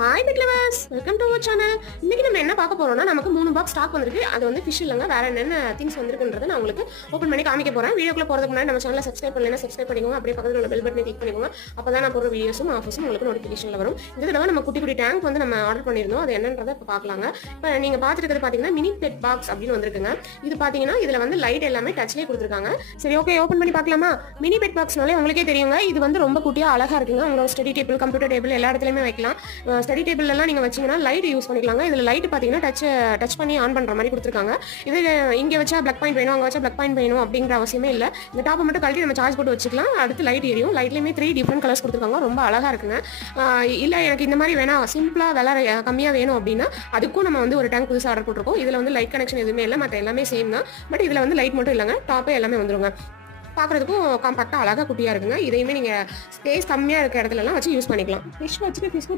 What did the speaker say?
Hi big lovers, welcome to our channel. இன்னைக்கு நம்ம என்ன பார்க்க போறோம்னா, நமக்கு 3 பாக்ஸ் ஸ்டாக் வந்திருக்கு. அது வந்து ஃபிஷ் இல்லங்க, வேற என்னென்ன திங்ஸ் வந்திருக்குன்றதை நான் உங்களுக்கு ஓப்பன் பண்ணி காமிக்க போறேன். வீடியோக்குள்ள போறதுக்கு முன்னாடி நம்ம சேனலை சப்ஸ்கிரைப் பண்ணலைன்னா சப்ஸ்கிரைப் பண்ணிக்கோங்க. அப்படியே பக்கத்துல உள்ள பெல் பட்டனை கிளிக் பண்ணிக்கோங்க. அப்பதான் நான் போடுற வீடியோஸும் ஆஃபர்ஸும் உங்களுக்கு நோட்டிஃபிகேஷன்ல வரும். இந்த தடவை நம்ம குட்டி குட்டி டேங்க் வந்து நம்ம ஆர்டர் பண்ணியிருந்தோம். அது என்னன்றதை இப்போ பார்க்கலாங்க. இப்போ நீங்க பார்த்துருக்கிறது பார்த்தீங்கன்னா மினி பெட் பாக்ஸ் அப்படின்னு வந்திருக்குங்க. இது பார்த்தீங்கன்னா இதுல வந்து லைட் எல்லாமே டச்லேயே கொடுத்துருக்காங்க. சரி, ஓகே, ஓப்பன் பண்ணி பார்க்கலாமா? மினி பெட் பாக்ஸ்னாலே உங்களுக்கே தெரியுங்க, இது வந்து ரொம்ப குட்டியா அழகா இருக்குங்க. உங்களோட ஸ்டடி டேபிள், கம்ப்யூட்டர் டேபிள் எல்லா இடத்துலையுமே வைக்கலாம். ஸ்டடி டேபிள் எல்லாம் நீங்க வச்சீங்கன்னா லைட் யூஸ் பண்ணிக்கலாங்க. இதுல லைட் பாத்தீங்கன்னா டச் பண்ணி ஆன் பண்ற மாதிரி கொடுத்துருக்காங்க. இது இங்க வச்சா பிளக் பாயிண்ட் வேணும், அங்க வச்சா பிளக் பாயிண்ட் வேணும் அப்படிங்கிற அவசியமே இல்ல. இந்த டாப்பை மட்டும் கழட்டி நம்ம சார்ஜ் போட்டு வச்சுக்கலாம். அடுத்து லைட் எரியும். லைட்லயுமே 3 டிஃப்ரெண்ட் கலர்ஸ் கொடுத்துருக்காங்க. ரொம்ப அழகா இருக்குங்க. இல்ல எனக்கு இந்த மாதிரி வேணாம், சிம்பிளா விலை கம்மியா வேணும் அப்படின்னா அதுக்கும் நம்ம வந்து ஒரு டேங்க் புதுசாக ஆர்டர் போட்டிருக்கோம். இதுல வந்து லைட் கனெக்ஷன் எதுவுமே இல்லை, மற்ற எல்லாமே சேம் தான். பட் இதுல வந்து லைட் மட்டும் இல்லைங்க, டாப்பே எல்லாமே வந்துருங்க. பார்க்குறதுக்கும் காம்பாக்டாக அழகாக குட்டியாக இருக்குங்க. இதையுமே நீங்கள் ஸ்பேஸ் கம்மியாக இருக்க இடத்துலலாம் வச்சு யூஸ் பண்ணிக்கலாம். ஃபிஷ் வச்சுட்டு ஃபிஷ்